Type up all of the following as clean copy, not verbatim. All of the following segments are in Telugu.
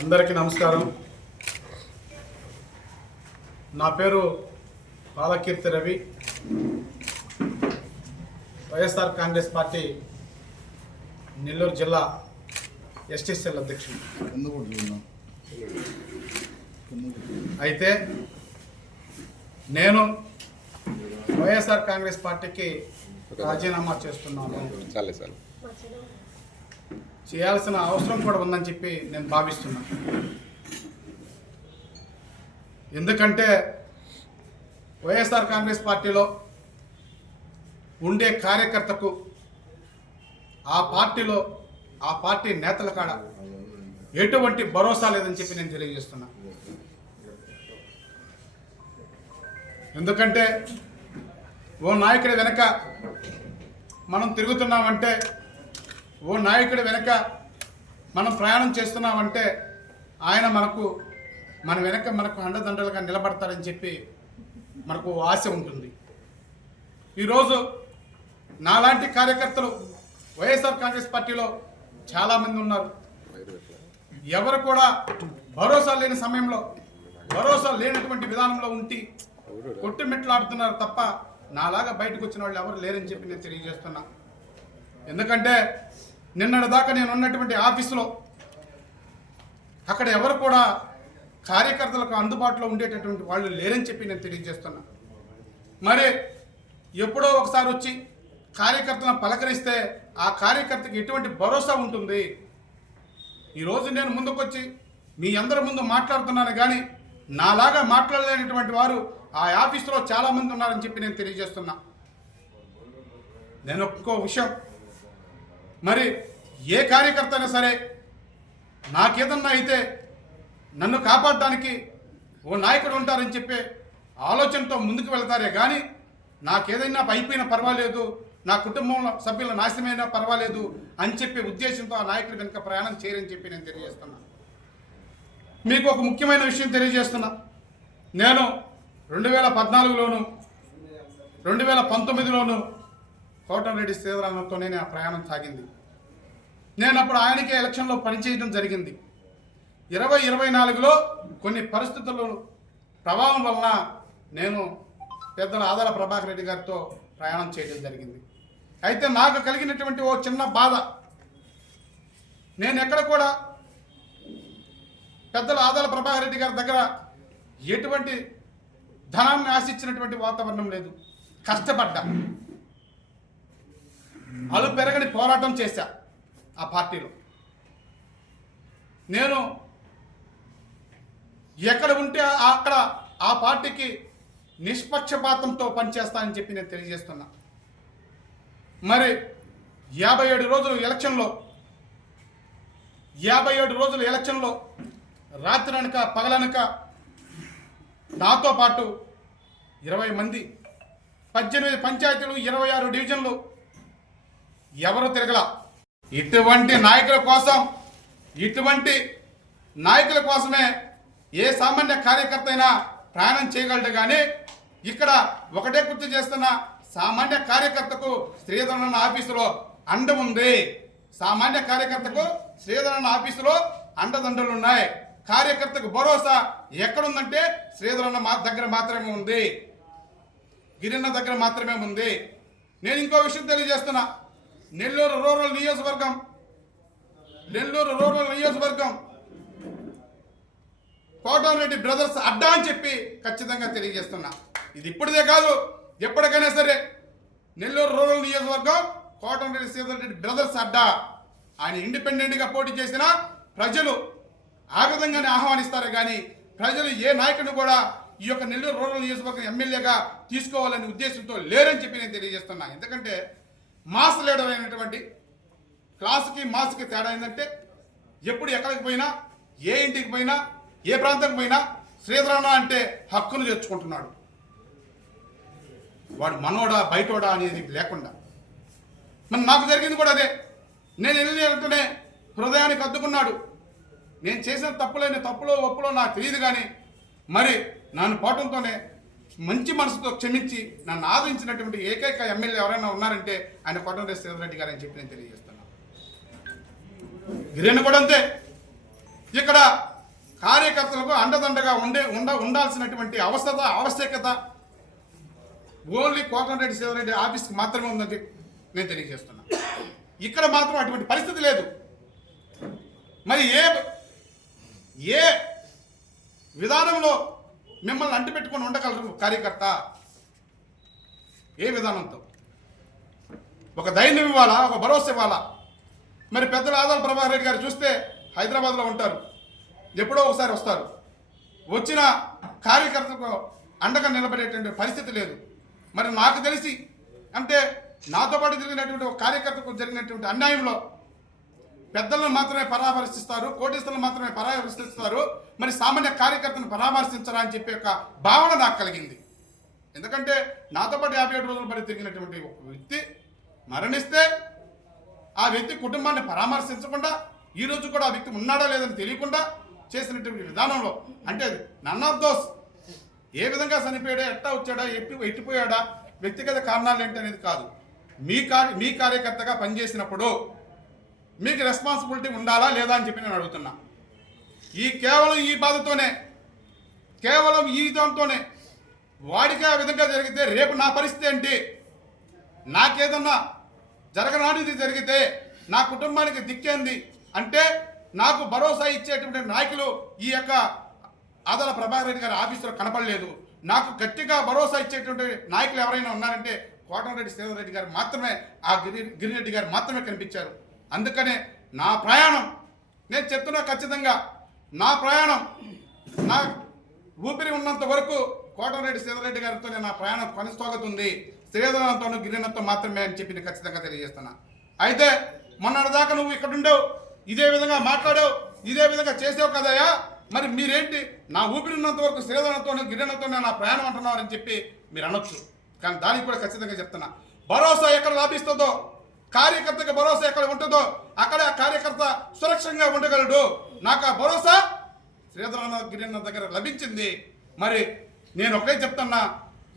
అందరికీ నమస్కారం. నా పేరు పాలకీర్తి రవి, వైఎస్ఆర్ కాంగ్రెస్ పార్టీ నెల్లూరు జిల్లా ఎస్టీ సెల్ అధ్యక్షుడు. అయితే నేను వైఎస్ఆర్ కాంగ్రెస్ పార్టీకి రాజీనామా చేస్తున్నాను. చేయాల్సిన అవసరం కూడా ఉందని చెప్పి నేను భావిస్తున్నాను. ఎందుకంటే వైఎస్ఆర్ కాంగ్రెస్ పార్టీలో ఉండే కార్యకర్తకు ఆ పార్టీ నేతల కాడ ఎటువంటి భరోసా లేదని చెప్పి నేను తెలియజేస్తున్నా. ఎందుకంటే ఓ నాయకుడి వెనక మనం తిరుగుతున్నామంటే, ఓ నాయకుడి వెనక మనం ప్రయాణం చేస్తున్నామంటే ఆయన మన వెనక మనకు అండదండలుగా నిలబడతారని చెప్పి మనకు ఆశ ఉంటుంది. ఈరోజు నాలాంటి కార్యకర్తలు వైఎస్ఆర్ కాంగ్రెస్ పార్టీలో చాలామంది ఉన్నారు. ఎవరు కూడా భరోసా లేని సమయంలో, భరోసా లేనటువంటి విధానంలో ఉండి కొట్టుమిట్లాడుతున్నారు తప్ప నాలాగా బయటకు వచ్చిన వాళ్ళు ఎవరు లేరని చెప్పి నేను తెలియజేస్తున్నా. ఎందుకంటే నిన్నటి దాకా నేను ఉన్నటువంటి ఆఫీసులో అక్కడ ఎవరు కూడా కార్యకర్తలకు అందుబాటులో ఉండేటటువంటి వాళ్ళు లేరని చెప్పి నేను తెలియజేస్తున్నా. మరి ఎప్పుడో ఒకసారి వచ్చి కార్యకర్తలను పలకరిస్తే ఆ కార్యకర్తకి ఎటువంటి భరోసా ఉంటుంది? ఈరోజు నేను ముందుకొచ్చి మీ అందరి ముందు మాట్లాడుతున్నాను, కానీ నాలాగా మాట్లాడలేనటువంటి వారు ఆ ఆఫీసులో చాలామంది ఉన్నారని చెప్పి నేను తెలియజేస్తున్నా. నేను ఒక్కో విషయం, మరి ఏ కార్యకర్త అయినా సరే నాకేదన్నా అయితే నన్ను కాపాడడానికి ఓ నాయకుడు ఉంటారని చెప్పే ఆలోచనతో ముందుకు వెళ్తారే కానీ నాకేదైనా అయిపోయినా పర్వాలేదు, నా కుటుంబంలో సభ్యుల నాశనమైనా పర్వాలేదు అని చెప్పే ఉద్దేశంతో ఆ నాయకుడి వెనుక ప్రయాణం చేయరని చెప్పి నేను తెలియజేస్తున్నా. మీకు ఒక ముఖ్యమైన విషయం తెలియజేస్తున్నా. నేను 2014లోను 2019లోను కోటంరెడ్డి శ్రీధరన్నతోనే నా ప్రయాణం సాగింది. నేను అప్పుడు ఆయనకే ఎలక్షన్లో పనిచేయడం జరిగింది. 2024లో కొన్ని పరిస్థితుల ప్రభావం వలన నేను పెద్దల ఆదాల ప్రభాకర్ రెడ్డి గారితో ప్రయాణం చేయడం జరిగింది. అయితే నాకు కలిగినటువంటి ఓ చిన్న బాధ, నేను ఎక్కడ కూడా పెద్దల ఆదాల ప్రభాకర్ రెడ్డి గారి దగ్గర ఎటువంటి ధనాన్ని ఆశించినటువంటి వాతావరణం లేదు. కష్టపడ్డా, అలు పెరగని పోరాటం చేశా. ఆ పార్టీలో నేను ఎక్కడ ఉంటే అక్కడ ఆ పార్టీకి నిష్పక్షపాతంతో పనిచేస్తానని చెప్పి నేను తెలియజేస్తున్నా. మరి 57 రోజుల ఎలక్షన్లో రాత్రనక పగలనక నాతో పాటు 20 మంది, 18 పంచాయతీలు, 26 డివిజన్లు ఎవరు తిరగల. ఇటువంటి నాయకుల కోసమే ఏ సామాన్య కార్యకర్త అయినా ప్రయాణం చేయగలడు. కానీ ఇక్కడ ఒకటే గుర్తు చేస్తున్న సామాన్య కార్యకర్తకు శ్రీధరన్న ఆఫీసులో అండ ఉంది. సామాన్య కార్యకర్తకు శ్రీధరన్న ఆఫీసులో అండదండలు ఉన్నాయి. కార్యకర్తకు భరోసా ఎక్కడుందంటే శ్రీధరన్న దగ్గర మాత్రమే ఉంది, గిరిన్న దగ్గర మాత్రమే ఉంది. నేను ఇంకో విషయం తెలియజేస్తున్నా. నెల్లూరు రూరల్ నియోజకవర్గం కోటంరెడ్డి బ్రదర్స్ అడ్డా అని చెప్పి ఖచ్చితంగా తెలియజేస్తున్నా. ఇది ఇప్పుడుదే కాదు, ఎప్పటికైనా సరే నెల్లూరు రూరల్ నియోజకవర్గం కోటంరెడ్డి శ్రీధర్ బ్రదర్స్ అడ్డా. ఆయన ఇండిపెండెంట్గా పోటీ చేసిన ప్రజలు ఆ విధంగానే ఆహ్వానిస్తారు. కానీ ప్రజలు ఏ నాయకుడిని కూడా ఈ యొక్క నెల్లూరు రూరల్ నియోజకవర్గం ఎమ్మెల్యేగా తీసుకోవాలనే ఉద్దేశంతో లేరని చెప్పి నేను తెలియజేస్తున్నా. ఎందుకంటే మాస్ లీడర్ అయినటువంటి క్లాస్కి మాస్కి తేడా ఏంటంటే ఎప్పుడు ఎక్కడికి పోయినా, ఏ ఇంటికి పోయినా, ఏ ప్రాంతానికి పోయినా శ్రీధరన్న అంటే హక్కును తెచ్చుకుంటున్నాడు. వాడు మనోడా బయటోడా అనేది లేకుండా. మరి నాకు జరిగింది కూడా అదే. నేను వెళ్ళినట్టునే హృదయానికి అద్దుకున్నాడు. నేను చేసిన తప్పులో ఒప్పులో నాకు తెలియదు, కానీ మరి నన్ను పోవటంతోనే మంచి మనసుతో క్షమించి నన్ను ఆదరించినటువంటి ఏకైక ఎమ్మెల్యే ఎవరైనా ఉన్నారంటే ఆయన కోటంరెడ్డి శ్రీధర్ రెడ్డి గారు అని చెప్పి నేను తెలియజేస్తున్నాను. గిరిజన కూడా అంతే. ఇక్కడ కార్యకర్తలకు అండదండగా ఉండాల్సినటువంటి ఆవశ్యకత ఓన్లీ కోటమిరెడ్డి శ్రీధర్రెడ్డి ఆఫీస్కి మాత్రమే ఉందని నేను తెలియజేస్తున్నా. ఇక్కడ మాత్రం అటువంటి పరిస్థితి లేదు. మరి ఏ విధానంలో మిమ్మల్ని అంటిపెట్టుకొని ఉండగలరు కార్యకర్త? ఏ విధానంతో? ఒక ధైర్యం ఇవ్వాలా, ఒక భరోసా ఇవ్వాలా. మరి పెద్దల ఆదాల ప్రభాకర్ రెడ్డి గారు చూస్తే హైదరాబాద్లో ఉంటారు, ఎప్పుడో ఒకసారి వస్తారు. వచ్చిన కార్యకర్తలకు అండగా నిలబడేటువంటి పరిస్థితి లేదు. మరి నాకు తెలిసి అంటే నాతో పాటు జరిగినటువంటి ఒక కార్యకర్తకు జరిగినటువంటి అన్యాయంలో పెద్దలను మాత్రమే పరామర్శిస్తారు, కోటీశ్వరులను మాత్రమే పరామర్శిస్తారు, మరి సామాన్య కార్యకర్తను పరామర్శించరా అని చెప్పే ఒక భావన నాకు కలిగింది. ఎందుకంటే నాతో పాటు 57 రోజుల పడి తిరిగినటువంటి ఒక వ్యక్తి మరణిస్తే ఆ వ్యక్తి కుటుంబాన్ని పరామర్శించకుండా ఈరోజు కూడా ఆ వ్యక్తి ఉన్నాడా లేదని తెలియకుండా చేసినటువంటి విధానంలో అంటే నన్ ఆఫ్ దోస్ ఏ విధంగా చనిపోయాడా, ఎట్టా వచ్చాడా, ఎట్టిపోయాడా, వ్యక్తిగత కారణాలు ఏంటి అనేది కాదు. మీ కార్యకర్తగా పనిచేసినప్పుడు మీకు రెస్పాన్సిబిలిటీ ఉండాలా లేదా అని చెప్పి నేను అడుగుతున్నా. కేవలం ఈ బాధతోనే, కేవలం ఈ దాంతోనే వాడికి ఆ విధంగా జరిగితే రేపు నా పరిస్థితి ఏంటి? నాకేదన్నా జరగనాడిది జరిగితే నా కుటుంబానికి దిక్కేంది అంటే నాకు భరోసా ఇచ్చేటువంటి నాయకులు ఈ యొక్క ఆదాల ప్రభాకర్ రెడ్డి గారి ఆఫీసులో కనపడలేదు. నాకు గట్టిగా భరోసా ఇచ్చేటువంటి నాయకులు ఎవరైనా ఉన్నారంటే కోటమిరెడ్డి శ్రీధర్రెడ్డి గారు మాత్రమే, ఆ గిరిరెడ్డి గారు మాత్రమే కనిపించారు. అందుకనే నా ప్రయాణం నేను చెప్తున్నా, ఖచ్చితంగా నా ప్రయాణం నా ఊపిరి ఉన్నంత వరకు కోటమిరెడ్డి శ్రీధర్రెడ్డి గారితోనే నా ప్రయాణం కొనసాగుతుంది. శ్రీధరంతోనూ గిరిజనతో మాత్రమే అని చెప్పి ఖచ్చితంగా తెలియజేస్తున్నా. అయితే మొన్నటిదాకా నువ్వు ఇక్కడ ఉండవు, ఇదే విధంగా మాట్లాడావు, ఇదే విధంగా చేసావు కదయ్యా, మరి మీరేంటి నా ఊపిరి ఉన్నంత వరకు శ్రీధరంతోనూ గిరిజనతోనే నా ప్రయాణం అంటున్నారని చెప్పి మీరు అనొచ్చు. కానీ దానికి కూడా ఖచ్చితంగా చెప్తున్నా, భరోసా ఎక్కడ లాభిస్తుందో, కార్యకర్తకు భరోసా ఎక్కడ ఉంటుందో అక్కడ కార్యకర్త సురక్షంగా ఉండగలడు. నాకు ఆ భరోసా శ్రీధరన్న గిరిజన దగ్గర లభించింది. మరి నేను ఒకటే చెప్తున్నా,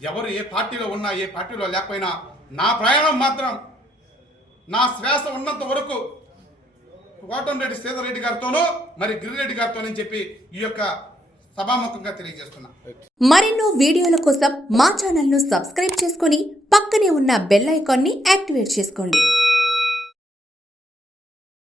ఎవరు ఏ పార్టీలో ఉన్నా ఏ పార్టీలో లేకపోయినా నా ప్రయాణం మాత్రం నా శ్వాస ఉన్నంత వరకు కోటమిరెడ్డి శ్రీధర్రెడ్డి గారితోనూ మరి గిరిరెడ్డి గారితోనని చెప్పి ఈ యొక్క సభాముఖంగా తెలియజేస్తున్నా. మరెన్నో వీడియోల కోసం మా ఛానల్ను సబ్స్క్రైబ్ చేసుకొని పక్కనే ఉన్న బెల్ ఐకాన్ని యాక్టివేట్ చేసుకోండి.